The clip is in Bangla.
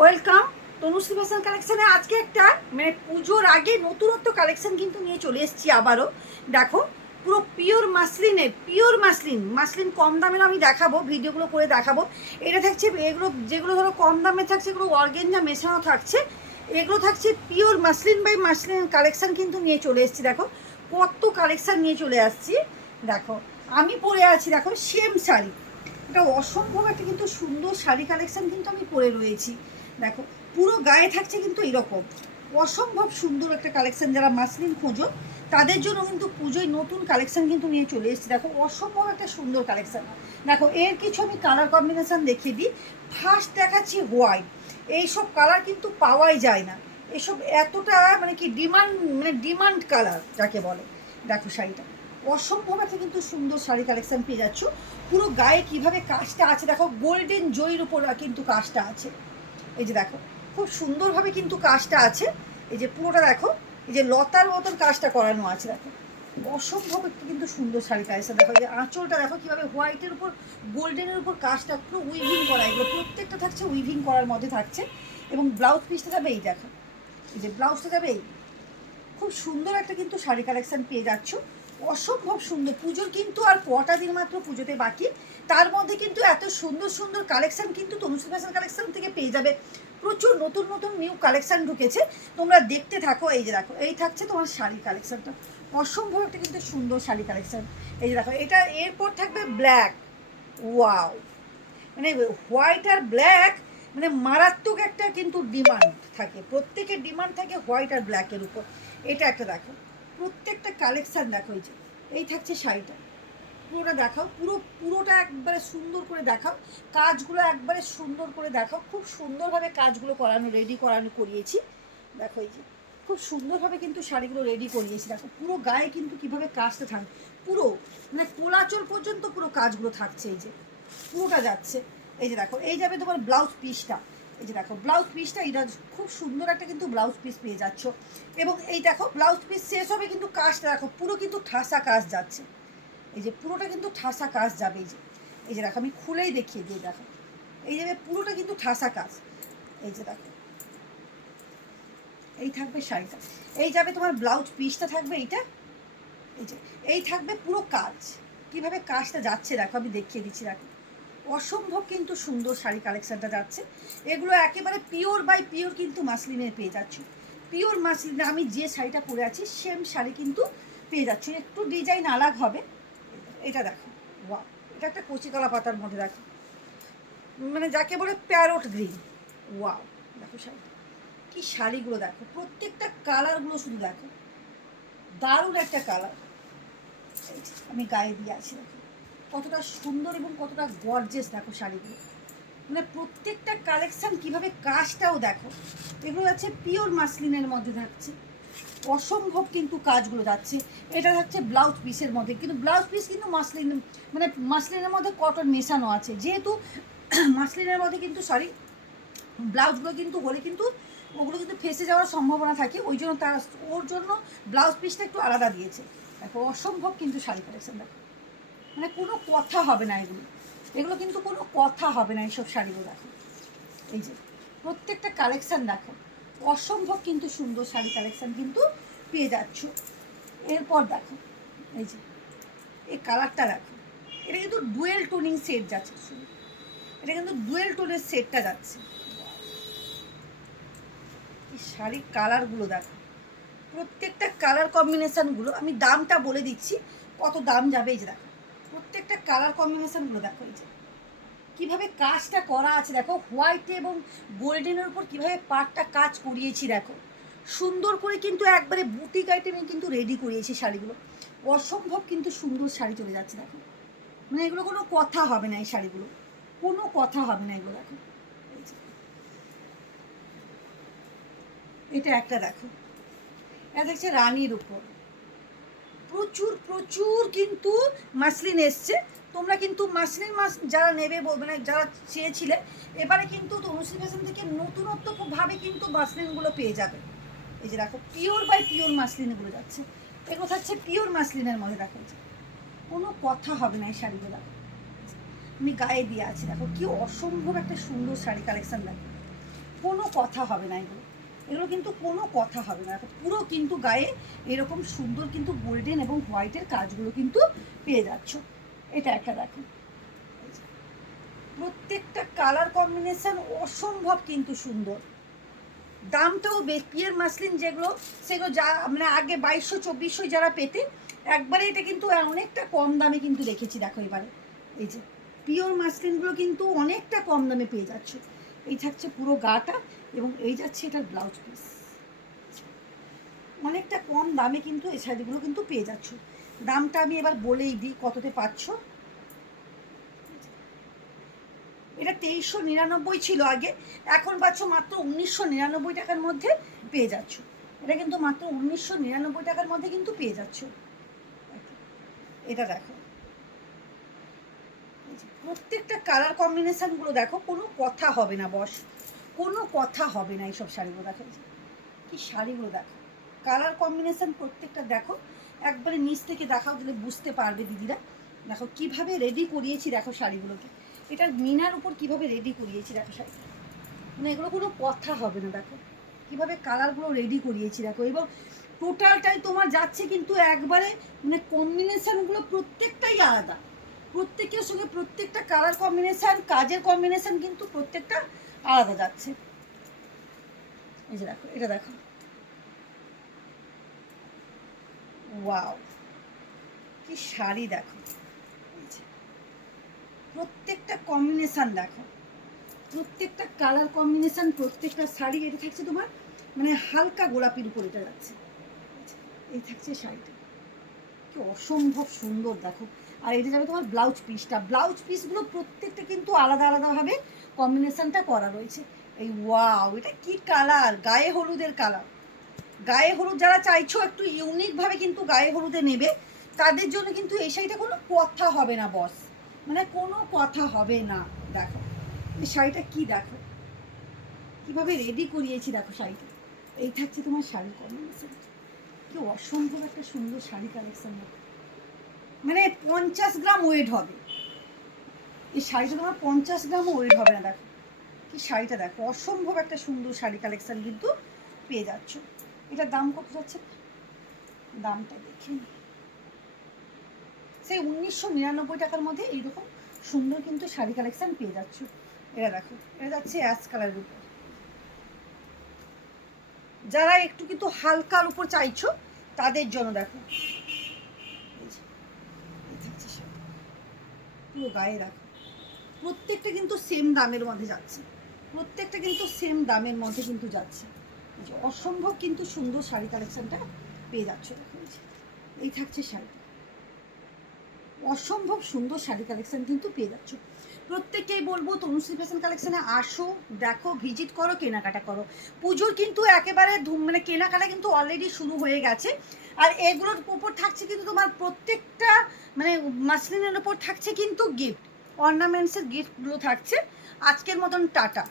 Welcome Tanushree fashion কালেকশানে। আজকে একটা মানে পুজোর আগে নতুনত্ব কালেকশান কিন্তু নিয়ে চলে এসেছি আবারও। দেখো পুরো পিওর মাসলিন কম দামের আমি দেখাবো, ভিডিওগুলো করে দেখাবো। এটা থাকছে এগুলো যেগুলো ধরো কম দামে থাকছে, এগুলো অর্গেঞ্জা মেশানো থাকছে। এগুলো থাকছে pure muslin by Muslin collection কিন্তু নিয়ে চলে এসেছি। দেখো কত কালেকশান নিয়ে চলে আসছি। দেখো আমি পরে আছি, দেখো সেম শাড়ি, এটা অসম্ভব একটা কিন্তু সুন্দর শাড়ি কালেকশান কিন্তু আমি পরে রয়েছি। দেখো পুরো গায়ে থাকছে কিন্তু এরকম অসম্ভব সুন্দর একটা কালেকশান। যারা মাসলিন খোঁজো তাদের জন্য কিন্তু পুজোয় নতুন কালেকশান কিন্তু নিয়ে চলে এসেছি। দেখো অসম্ভব একটা সুন্দর কালেকশান। দেখো এর কিছু আমি কালার কম্বিনেশান দেখিয়ে দিই। ফার্স্ট দেখাচ্ছি হোয়াইট। এইসব কালার কিন্তু পাওয়াই যায় না, এসব এতটা মানে কি ডিমান্ড কালার যাকে বলে। দেখো শাড়িটা অসম্ভব একটা কিন্তু সুন্দর শাড়ি কালেকশান পেয়ে যাচ্ছ। পুরো গায়ে কিভাবে কাজটা আছে দেখো, গোল্ডেন জরির উপর কিন্তু কাজটা আছে। এই যে দেখো খুব সুন্দরভাবে কিন্তু কাজটা আছে। এই যে পুরোটা দেখো, এই যে লতার মতন কাজটা করানো আছে। দেখো অসম্ভব একটা কিন্তু সুন্দর শাড়ি কালেকশন। দেখো এই যে আঁচলটা দেখো কীভাবে হোয়াইটের উপর গোল্ডেনের উপর কাজটা পুরো উইভিং করা, এগুলো প্রত্যেকটা থাকছে উইভিং করার মধ্যে থাকছে। এবং ব্লাউজ পিসটা যাবে এই দেখো, এই যে ব্লাউজটা যাবে এই, খুব সুন্দর একটা কিন্তু শাড়ি কালেকশন পেয়ে যাচ্ছ। অসম্ভব সুন্দর। পুজোর কিন্তু আর কটা দিন মাত্র পুজোতে বাকি, তার মধ্যে কিন্তু এত সুন্দর সুন্দর কালেকশন কিন্তু তনুশ্রী ফ্যাশন কালেকশন থেকে পেয়ে যাবে। প্রচুর নতুন নতুন নিউ কালেকশন ঢুকেছে, তোমরা দেখতে থাকো। এই যে দেখো এই থাকছে তোমার শাড়ি কালেকশনটা, অসম্ভব একটা কিন্তু সুন্দর শাড়ি কালেকশন। এই যে দেখো এটা এরপর থাকবে ব্ল্যাক। ওয়াও, মানে হোয়াইট আর ব্ল্যাক মানে মারাত্মক একটা কিন্তু ডিমান্ড থাকে, প্রত্যেকের ডিমান্ড থাকে হোয়াইট আর ব্ল্যাকের উপর। এটা একটা দেখো, প্রত্যেকটা কালেকশান দেখো। এই যে এই থাকছে শাড়িটা, পুরোটা দেখাও, পুরোটা একবারে সুন্দর করে দেখাও, কাজগুলো একবারে সুন্দর করে দেখাও। খুব সুন্দরভাবে কাজগুলো রেডি করানো করিয়েছি। দেখো এই যে খুব সুন্দরভাবে কিন্তু শাড়িগুলো রেডি করিয়েছি। দেখো পুরো গায়ে কিন্তু কীভাবে কাজটা থাকবে, পুরো মানে কোলাচল পর্যন্ত পুরো কাজগুলো থাকছে। এই যে পুরোটা যাচ্ছে। এই যে দেখো এই যাবে তোমার ব্লাউজ পিসটা। এই যে দেখো ব্লাউজ পিসটা, এটা খুব সুন্দর একটা কিন্তু ব্লাউজ পিস পেয়ে যাচ্ছ। এবং এই দেখো ব্লাউজ পিস শেষ হবে কিন্তু কাজটা দেখো পুরো কিন্তু ঠাসা কাজ যাচ্ছে। এই যে পুরোটা কিন্তু ঠাসা কাজ যাবে। এই যে দেখো আমি খুলেই দেখিয়ে দিই। দেখো এই যাবে পুরোটা কিন্তু ঠাসা কাজ। এই যে দেখো এই থাকবে শাড়িটা, এই যাবে তোমার ব্লাউজ পিসটা থাকবে এইটা। এই যে এই থাকবে পুরো কাজ, কিভাবে কাজটা যাচ্ছে দেখো আমি দেখিয়ে দিচ্ছি। দেখো অসম্ভব কিন্তু সুন্দর শাড়ি কালেকশানটা যাচ্ছে। এগুলো একেবারে পিওর বাই পিওর কিন্তু মাসলিনের পেয়ে যাচ্ছ। পিওর মাসলিনে আমি যে শাড়িটা পরে আছি সেম শাড়ি কিন্তু পেয়ে যাচ্ছ, একটু ডিজাইন আলাদা হবে। এটা দেখো ওয়া, এটা একটা কচিকলা পাতার মধ্যে দেখো, মানে যাকে বলে প্যারট গ্রিন। ওয়াও, দেখো শাড়ি, কি শাড়িগুলো দেখো, প্রত্যেকটা কালারগুলো শুধু দেখো, দারুণ একটা কালার। আমি গায়ে দিয়ে আছি, দেখো কতটা সুন্দর এবং কতটা গর্জেস দেখো শাড়িগুলো। মানে প্রত্যেকটা কালেকশান কীভাবে কাজটাও দেখো, এগুলো যাচ্ছে পিওর মাসলিনের মধ্যে থাকছে। অসম্ভব কিন্তু কাজগুলো যাচ্ছে। এটা থাকছে ব্লাউজ পিসের মধ্যে, কিন্তু ব্লাউজ পিস কিন্তু মাসলিন মানে মাসলিনের মধ্যে কটন মেশানো আছে। যেহেতু মাসলিনের মধ্যে কিন্তু সরি ব্লাউজগুলো কিন্তু হলে কিন্তু ওগুলো কিন্তু ফেসে যাওয়ার সম্ভাবনা থাকে, ওই জন্য তার ওর জন্য ব্লাউজ পিসটা একটু আলাদা দিয়েছে। দেখো অসম্ভব কিন্তু শাড়ি কালেকশন দেখো, মানে কোনো কথা হবে না এগুলো, এগুলো কিন্তু কোনো কথা হবে না এইসব শাড়িগুলো দেখো। এই যে প্রত্যেকটা কালেকশান দেখো, অসম্ভব কিন্তু সুন্দর শাড়ি কালেকশান কিন্তু পেয়ে যাচ্ছ। এরপর দেখো এই যে এই কালারটা দেখো, এটা কিন্তু ডুয়েল টোনিং সেট যাচ্ছে শুধু, এটা কিন্তু ডুয়েল টোনের সেটটা যাচ্ছে। এই শাড়ির কালারগুলো দেখো, প্রত্যেকটা কালার কম্বিনেশানগুলো আমি দামটা বলে দিচ্ছি কত দাম যাবে। এই যে দেখো প্রত্যেকটা কালার কম্বিনেশানগুলো দেখো, এই যে কীভাবে কাজটা করা আছে দেখো, হোয়াইট এবং গোল্ডেনের উপর কীভাবে পাটটা কাজ করিয়েছি দেখো, সুন্দর করে কিন্তু একবারে বুটিক আইটেমে কিন্তু রেডি করিয়েছি শাড়িগুলো। অসম্ভব কিন্তু সুন্দর শাড়ি চলে যাচ্ছে দেখো, মানে এগুলো কোনো কথা হবে না, এই শাড়িগুলো কোনো কথা হবে না এগুলো দেখো। এটা একটা দেখো, এটা দেখছে রানীর উপর, প্রচুর প্রচুর কিন্তু মাসলিন এসছে। তোমরা কিন্তু মাসলিন যারা নেবে মানে যারা চেয়েছিলে, এবারে কিন্তু তনুশ্রী ফ্যাশন থেকে নতুনত্ব ভাবে কিন্তু মাসলিনগুলো পেয়ে যাবে। এই যে দেখো পিওর বাই পিওর মাসলিনগুলো যাচ্ছে, এগুলো থাকছে পিওর মাসলিনের মধ্যে। দেখো কোনো কথা হবে না এই শাড়িগুলো দেখো, আমি গায়ে দিয়ে আছি। দেখো কি অসম্ভব একটা সুন্দর শাড়ি কালেকশন দেখো, কোনো কথা হবে না এগুলো, এগুলো কিন্তু কোনো কথা হবে না। পুরো কিন্তু গায়ে এরকম সুন্দর কিন্তু গোল্ডেন এবং হোয়াইটের কাজগুলো কিন্তু পেয়ে যাচ্ছ। এটা একটা দেখো, প্রত্যেকটা কালার কম্বিনেশন অসম্ভব কিন্তু সুন্দর। দামটাও পিওর মাসলিন যেগুলো সেগুলো যা মানে আগে 2200-2400 যারা পেতে, একবারে এটা কিন্তু অনেকটা কম দামে কিন্তু রেখেছি। দেখো এবারে এই যে পিওর মাসলিনগুলো কিন্তু অনেকটা কম দামে পেয়ে যাচ্ছ। এই থাকছে পুরো গাটা এবং এই যাচ্ছে এটার ব্লাউজ পিস, অনেকটা কম দামে কিন্তু এই শাড়িগুলো কিন্তু পেয়ে যাচ্ছ। দামটা আমি এবার বলেই দিই কততে পাচ্ছ। এটা 2399 ছিল আগে, এখন পাচ্ছ মাত্র 1999 টাকার মধ্যে পেয়ে যাচ্ছ। এটা কিন্তু মাত্র 1999 টাকার মধ্যে কিন্তু পেয়ে যাচ্ছ। এটা দেখো, প্রত্যেকটা কালার কম্বিনেশনগুলো দেখো, কোনো কথা হবে না বস, কোনো কথা হবে না। এইসব শাড়িগুলো দেখো, কি শাড়িগুলো দেখো, কালার কম্বিনেশন প্রত্যেকটা দেখো, একবারে নিচ থেকে দেখাও, দিলে বুঝতে পারবে দিদিরা। দেখো কিভাবে রেডি করিয়েছি, দেখো শাড়িগুলোকে, এটার মিনার উপর কিভাবে রেডি করিয়েছি দেখো শাড়ি, মানে এগুলো কোনো কথা হবে না। দেখো কিভাবে কালারগুলো রেডি করিয়েছি দেখো, এবং টোটালটাই তোমার যাচ্ছে কিন্তু একবারে মানে কম্বিনেশানগুলো প্রত্যেকটাই আলাদা, প্রত্যেকের সঙ্গে প্রত্যেকটা কালার কম্বিনেশান, কাজের কম্বিনেশান কিন্তু প্রত্যেকটা আলাদা যাচ্ছে। এই যে দেখো, এটা দেখো, ওয়াও কি শাড়ি দেখো, প্রত্যেকটা কম্বিনেশান দেখো, প্রত্যেকটা কালার কম্বিনেশান, প্রত্যেকটা শাড়ি। এটা থাকছে তোমার মানে হালকা গোলাপির উপর এটা যাচ্ছে, এই থাকছে শাড়িটা, কি অসম্ভব সুন্দর দেখো। আর এটা যাবে তোমার ব্লাউজ পিসটা, ব্লাউজ পিসগুলো প্রত্যেকটা কিন্তু আলাদা আলাদাভাবে কম্বিনেশানটা করা রয়েছে। এই ওয়াও, এটা কি কালার, গায়ে হলুদের কালার। গায়ে হলুদ যারা চাইছো একটু ইউনিকভাবে কিন্তু গায়ে হলুদে নেবে, তাদের জন্য কিন্তু এই শাড়িটা কোনো কথা হবে না বস, মানে কোনো কথা হবে না। দেখো এই শাড়িটা কি দেখো, কীভাবে রেডি করিয়েছি দেখো শাড়িটা। এই থাকছে তোমার শাড়ির কম্বিনেশন, কি অসম্ভব একটা সুন্দর শাড়ি কালেকশন দেখো, মানে 50 গ্রাম ওয়েট হবে এই শাড়িটা, তোমার 50 গ্রামও ওয়েট হবে না। দেখো কি শাড়িটা দেখো, অসম্ভব একটা সুন্দর শাড়ি কালেকশন কিন্তু পেয়ে যাচ্ছ। এটার দাম কত যাচ্ছে, দামটা দেখে সেই 1999 টাকার মধ্যে এইরকম সুন্দর কিন্তু শাড়ি কালেকশন পেয়ে যাচ্ছ। এটা দেখো, এটা যাচ্ছে অ্যাশ কালারের উপর, যারা একটু কিন্তু হালকার উপর চাইছো তাদের জন্য দেখো, পুরো গায়ে রাখো, প্রত্যেকটা কিন্তু সেম দামের মধ্যে যাচ্ছে, প্রত্যেকটা কিন্তু সেম দামের মধ্যে কিন্তু যাচ্ছে। অসম্ভব কিন্তু সুন্দর শাড়ি কালেকশনটা পেয়ে যাচ্ছ। দেখো এই থাকছে শাড়ি, অসম্ভব সুন্দর শাড়ি কালেকশন কিন্তু পেয়ে যাচ্ছ। প্রত্যেককেই বলবো তনুশ্রী ফ্যাশন কালেকশনে আসো, দেখো, ভিজিট করো, কেনাকাটা করো। পুজোর কিন্তু একেবারে মানে কেনাকাটা কিন্তু অলরেডি শুরু হয়ে গেছে। আর এগুলোর উপর থাকছে কিন্তু তোমার প্রত্যেকটা মানে মাসলিনের উপর থাকছে কিন্তু গিফট, অর্নামেন্টসের গিফটগুলো থাকছে। আজকের মতন টাটা।